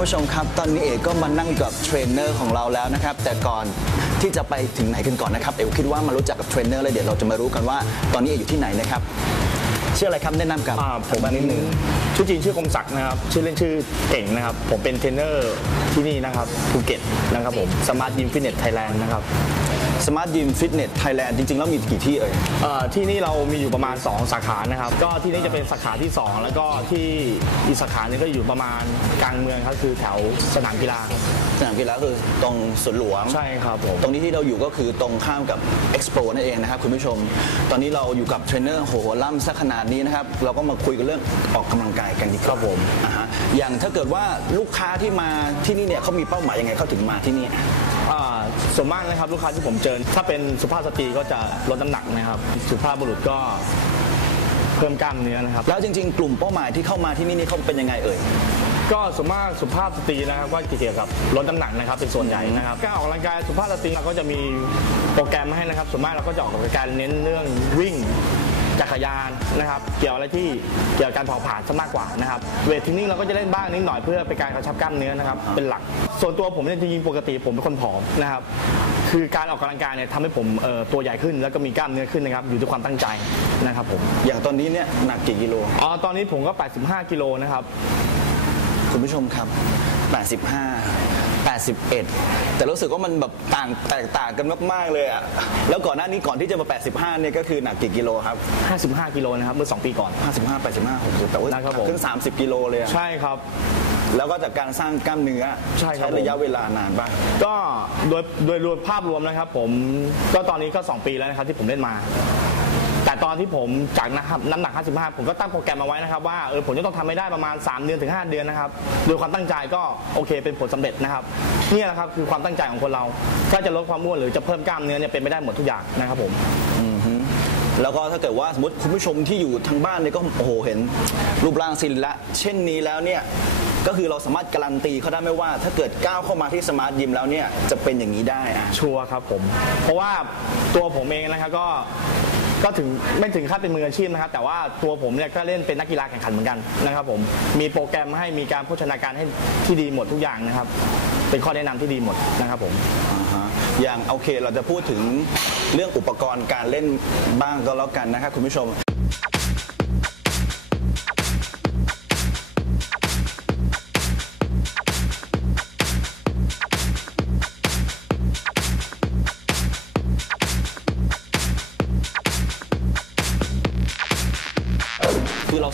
ผู้ชมครับ ตอนนี้เอกก็มานั่งกับเทรนเนอร์ของเราแล้วนะครับ แต่ก่อนที่จะไปถึงไหนกันก่อนนะครับ เอกคิดว่ามารู้จักกับเทรนเนอร์เลยเดี๋ยวเราจะมารู้กันว่า ตอนนี้เอกอยู่ที่ไหนนะครับ ชื่ออะไรครับแนะนำกับอ่าผมบ้านนิดนึงชื่อจริงชื่อคมศักดิ์นะครับ ชื่อเล่นชื่อเก่งนะครับ ผมเป็นเทรนเนอร์ที่นี่นะครับภูเก็ตนะครับผมสมาร์ทยิมฟิตเนสไทยแลนด์นะครับสมาร์ทยิมฟิตเนสไทยแลนด์จริงๆ แล้วมีกี่ที่เอ่ย เอ่อที่นี่เรามีอยู่ประมาณ 2 สาขานะครับ ก็ที่นี่จะเป็นสาขาที่ 2 แล้วก็ที่อีกสาขาหนึงก็อยู่ประมาณกลางเมืองครับคือแถวสนามกีฬาครับสนามกีฬาคือตรงสวนหลวง ใช่ครับผม ตรงนี้ที่เราอยู่ก็คือตรงข้ามกับ Expo นั่นเองนะครับคุณผู้ชม ตอนนี้เราอยู่กับเทรนเนอร์โหล่ำซะขนาดนี้นะครับ เราก็มาคุยกันเรื่องออกกำลังกายกันดีกว่าครับผม อ่าฮะอย่างถ้าเกิดว่าลูกค้าที่มาที่นี่เนี่ยเขามีเป้าหมายยังไงเขาถึงมาที่นี่ อ่าส่วนมากนะครับลูกค้าที่ผมเจอ ถ้าเป็นสุภาพสตรีก็จะลดน้ำหนักนะครับ สุภาพบุรุษก็เพิ่มกล้ามเนื้อนะครับ แล้วจริงๆ กลุ่มเป้าหมายที่เข้ามาที่นี่นี่เขาเป็นยังไงเอ่ย ก็ส่วนมากสุภาพสตรีนะครับก็เกี่ยวกับลดน้ำหนักนะครับเป็นส่วนใหญ่นะครับการออกกำลังกายสุภาพสตรีเราก็จะมีโปรแกรมมาให้นะครับ ส่วนมากเราก็จะออกกำลังกายเน้นเรื่องวิ่ง จักรยานนะครับ เกี่ยวอะไรที่เกี่ยวกับการเผาผลาญซะมากกว่านะครับเวทเทรนนิ่งเราก็จะเล่นบ้างนิดหน่อยเพื่อเป็นการกระชับกล้ามเนื้อนะครับเป็นหลัก ส่วนตัวผมเนี่ยจริงๆปกติผมเป็นคนผอมนะครับคือการออกกำลังกายเนี่ยทำให้ผมเอ่อตัวใหญ่ขึ้น แล้วก็มีกล้ามเนื้อขึ้นนะครับอยู่ที่ความตั้งใจนะครับผมอย่างตอนนี้เนี่ยหนักกี่กิโล อ๋อตอนนี้ผมก็ 85 กิโลนะครับ คุณผู้ชมครับ 85 81 แต่รู้สึกว่ามันแบบต่างแตกต่างกันมาก ๆ เลยอะแล้วก่อนหน้านี้ก่อนที่จะมา 85 เนี่ยก็คือหนักกี่กิโลครับ 55 กิโลนะครับเมื่อ 2 ปีก่อน 55 85 60แต่ว่านะครับผมขึ้น 30 กิโลเลยอะใช่ครับ แล้วก็จากการสร้างกล้ามเนื้อใช่ครับระยะเวลานานป่ะ ก็โดยโดยรวมภาพรวมนะครับ ผมก็ตอนนี้ก็ 2 ปีแล้วนะครับที่ผมเล่นมา แต่ตอนที่ผมจากนะครับน้ำหนัก 55 ผมก็ตั้งโปรแกรมมาไว้นะครับว่าเออผมจะต้องทำให้ได้ประมาณ 3 เดือนถึง 5 เดือนนะครับโดยความตั้งใจก็โอเคเป็นผลสำเร็จนะครับนี่แหละครับคือความตั้งใจของคนเราถ้าจะลดความอ้วนหรือจะเพิ่มกล้ามเนื้อเนี่ยเป็นไปได้หมดทุกอย่างนะครับผม แล้วก็ถ้าเกิดว่าสมมติคุณผู้ชมที่อยู่ทางบ้านเนี่ยก็โอ้โหเห็นรูปร่างศิละเช่นนี้แล้วเนี่ยก็คือเราสามารถการันตีเขาได้ไหมว่า ถ้าเกิดก้าวเข้ามาที่สมาร์ทยิมแล้วเนี่ยจะเป็นอย่างนี้ได้อะ ชัวร์ครับผม เพราะว่าตัวผมเองนะครับก็ ก็ถึงไม่ถึงขั้นเป็นมืออาชีพนะครับแต่ว่าตัวผมเนี่ยก็เล่นเป็นนักกีฬาแข่งขันเหมือนกันนะครับผมมีโปรแกรมให้มีการโภชนาการให้ที่ดีหมดทุกอย่างนะครับ เป็นข้อแนะนำที่ดีหมดนะครับผม อ่าฮะอย่างโอเคเราจะพูดถึงเรื่องอุปกรณ์การเล่นบ้างก็แล้วกันนะครับคุณผู้ชม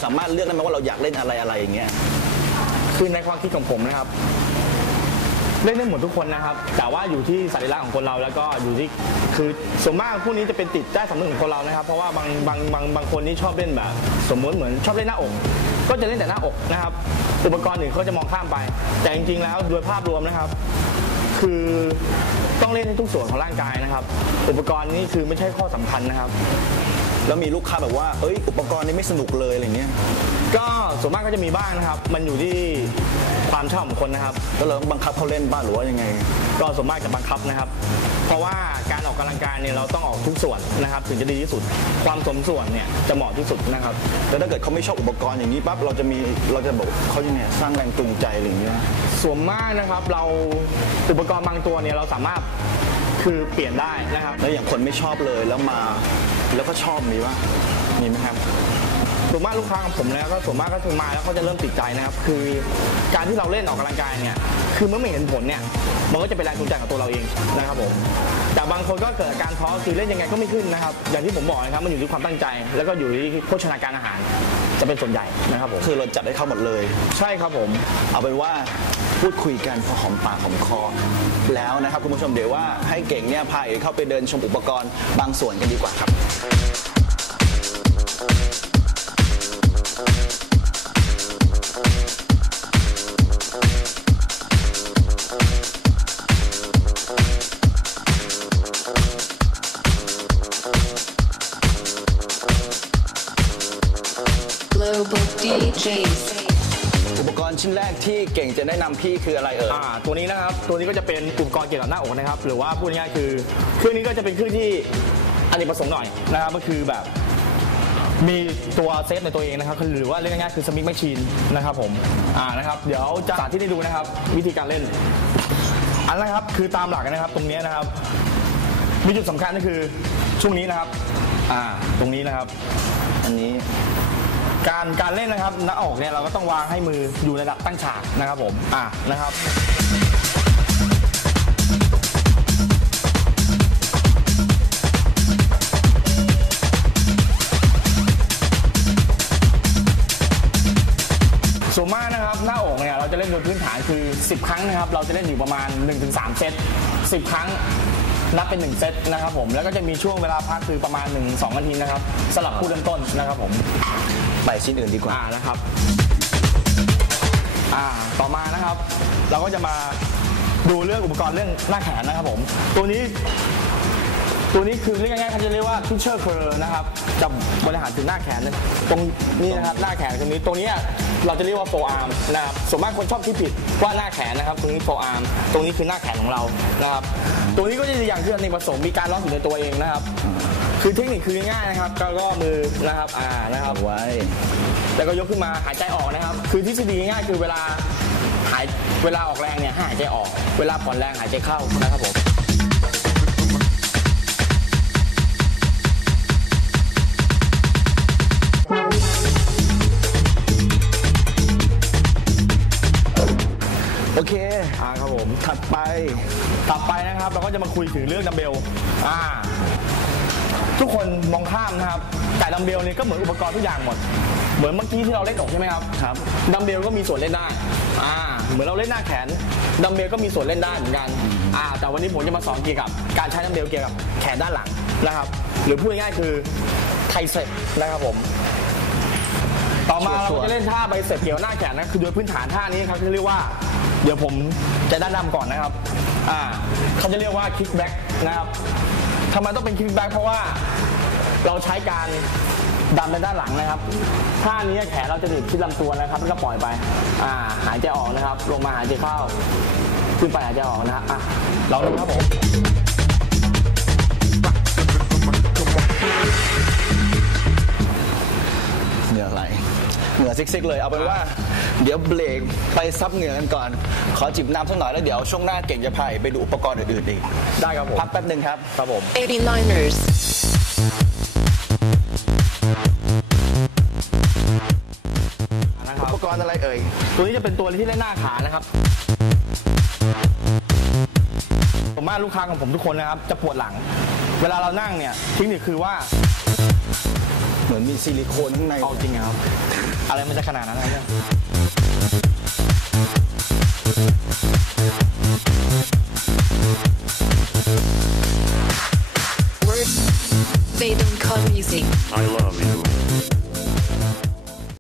สามารถเลือกได้ไหมว่าเราอยากเล่นอะไรอะไรอย่างเงี้ย คือในความคิดของผมนะครับ เล่นได้หมดทุกคนนะครับ แต่ว่าอยู่ที่สรีระของคนเราแล้วก็อยู่ที่คือส่วนมากพวกนี้จะเป็นติดใต้สำนึกของคนเรานะครับ เพราะว่าบางบางบางบางคนนี่ชอบเล่นแบบ สมมติเหมือนชอบเล่นหน้าอก ก็จะเล่นแต่หน้าอกนะครับ อุปกรณ์อื่นเขาจะมองข้ามไป แต่จริงๆแล้วโดยภาพรวมนะครับ คือต้องเล่นให้ทุกส่วนของร่างกายนะครับ อุปกรณ์นี่คือไม่ใช่ข้อสำคัญนะครับ แล้วมีลูกค้าแบบว่าเอ้ยอุปกรณ์นี้ไม่สนุกเลยอะไรเงี้ยก็ส่วนมากก็จะมีบ้างนะครับ มันอยู่ที่ความชอบของคนนะครับ ก็เลยบังคับเขาเล่นบ้างหรือว่ายังไง ก็ส่วนมากจะบังคับนะครับ เพราะว่าการออกกำลังกายเนี่ยเราต้องออกทุกส่วนนะครับ ถึงจะดีที่สุด ความสมส่วนเนี่ยจะเหมาะที่สุดนะครับแล้วถ้าเกิดเขาไม่ชอบอุปกรณ์อย่างนี้ปั๊บเราจะมีเราจะบอกเขายังไงสร้างแรงจูงใจอะไรอย่างเงี้ยส่วนมากนะครับเราอุปกรณ์บางตัวเนี่ยเราสามารถคือเปลี่ยนได้นะครับ แล้วอย่างคนไม่ชอบเลยแล้วมา แล้วก็ชอบมีว่ามีไหมครับส่วนมากลูกค้าของผมเนี่ยก็ส่วนมากก็คือมาแล้วเขาจะเริ่มติดใจนะครับ คือการที่เราเล่นออกกำลังกายเนี่ยคือเมื่อไม่เห็นผลเนี่ยมันก็จะเป็นแรงจูงใจกับตัวเราเองนะครับผมแต่บางคนก็เกิดอาการท้อคือเล่นยังไงก็ไม่ขึ้นนะครับ อย่างที่ผมบอกนะครับมันอยู่ที่ความตั้งใจ แล้วก็อยู่ที่โภชนาการอาหารจะเป็นส่วนใหญ่นะครับผมคือเราจัดให้เขาหมดเลย ใช่ครับผม เอาเป็นว่า พูดคุยกันพอหอมปากหอมคอ แล้วนะครับคุณผู้ชมเดี๋ยวว่าให้เก่งเนี่ยพาเอ๋เข้าไปเดินชมอุปกรณ์บางส่วนกันดีกว่าครับ Global DJs. อุปกรณ์ชิ้นแรกที่เก่งจะแนะนำพี่คืออะไรเอ่ย อ่าตัวนี้นะครับ ตัวนี้ก็จะเป็นอุปกรณ์เกี่ยวกับหน้าอกนะครับ หรือว่าพูดง่ายๆคือเครื่องนี้ก็จะเป็นเครื่องที่อเนกประสงค์หน่อยนะครับก็คือแบบ มีตัวเซฟในตัวเองนะครับหรือว่าเรียกง่ายๆคือสมิธแมชชีนนะครับผมอ่านะครับ เดี๋ยวจะสาธิตให้ดูนะครับ วิธีการเล่น อันแรกครับคือตามหลักนะครับตรงเนี้ยนะครับ มีจุดสำคัญก็คือช่วงนี้นะครับ อ่า ตรงนี้นะครับ อันนี้ การการเล่นนะครับหน้าอกเนี่ยเราก็ต้องวางให้มืออยู่ในระดับตั้งฉากนะครับผมอะนะครับ ส่วนมากนะครับหน้าอกเนี่ยเราจะเล่นโดยพื้นฐานคือ 10 ครั้งนะครับ เราจะเล่นอยู่ประมาณ 1-3 เซต10 ครั้งนับเป็น 1 เซตนะครับผมแล้วก็จะมีช่วงเวลาพักคือประมาณ 1-2นาทีนะครับสลับผู้เริ่มต้นนะครับผม ไปชิ้นอื่นดีกว่า อ่านะครับอ่าต่อมานะครับ เราก็จะมาดูเรื่องอุปกรณ์เรื่องหน้าแขนนะครับผม ตัวนี้ ตัวนี้คือเรียกง่ายๆเขาจะเรียกว่าทูเชอร์เคอร์นะครับจะบริหารถึงหน้าแขนนะตรงนี้นะครับหน้าแขนตรงนี้ตรงนี้เราจะเรียกว่าโฟอาร์มนะครับส่วนมากคนชอบที่ผิดว่าหน้าแขนนะครับตรงนี้โฟอาร์มตรงนี้คือหน้าแขนของเรานะครับตรงนี้ก็จะอย่างที่ในผสมมีการล็อกอยู่ในตัวเองนะครับ คือเทคนิคคือง่ายๆนะครับก็ก็มือนะครับอ่านะครับ ไว้ แล้วก็ยกขึ้นมาหายใจออกนะครับ คือทฤษฎีง่ายๆคือเวลาหายเวลาออกแรงเนี่ยให้หายใจออก เวลาผ่อนแรงหายใจเข้านะครับผม ครับผม ถัดไปต่อไปนะครับเราก็จะมาคุยถึงเรื่องดัมเบล อ่า ทุกคนมองข้ามนะครับ แต่ดัมเบลเนี่ยก็เหมือนอุปกรณ์ทุกอย่างหมด เหมือนเมื่อกี้ที่เราเล่นอกใช่ไหมครับ ครับ ดัมเบลก็มีส่วนเล่นได้ อ่า เหมือนเราเล่นหน้าแขน ดัมเบลก็มีส่วนเล่นได้เหมือนกัน อ่า แต่วันนี้ผมจะมาสอนเกี่ยวกับ การใช้ดัมเบลเกี่ยวกับแขนด้านหลังนะครับ หรือพูดง่ายๆคือไทเซ็ตนะครับผมต่อมาชัเราวร์ๆจะเล่นท่าใบเสร็จเกี่ยวหน้าแขนนะคือโดยพื้นฐานท่านี้ครับที่เรียกว่า เดี๋ยวผมจะด้านดำก่อนนะครับอ่าเขาจะเรียกว่าคิกแบ็กนะครับทำไมต้องเป็นคิกแบ็กเพราะว่าเราใช้การดันไปด้านหลังนะครับ ท่านี้แขนเราจะดึงที่ลำตัวนะครับ แล้วก็ปล่อยไป อ่า หายใจออกนะครับ ลงมาหายใจเข้า ขึ้นไปหายใจออกนะอะลองดูครับผมเหงื่อไหลเหงื่อซิกๆเลย เอาเป็นว่า เดี๋ยวเบรกไปซับเหงื่อกันก่อน ขอจิบน้ำสักหน่อยแล้วเดี๋ยวช่วงหน้าเก่งจะพาไปดูอุปกรณ์อื่นๆอีกได้ครับผมพักแป๊บหนึ่งครับครับผม 89ers. นะครับอุปกรณ์อะไรเอ่ยตัวนี้จะเป็นตัวที่เล่นหน้าขานะครับ ผมว่าลูกค้าของผมทุกคนนะครับ จะปวดหลัง เวลาเรานั่งเนี่ยเทคนิคคือว่า เหมือนมีซิลิโคนข้างในเอาจริงอะครับ อะไรมันจะขนาดนั้นนะเนี่ย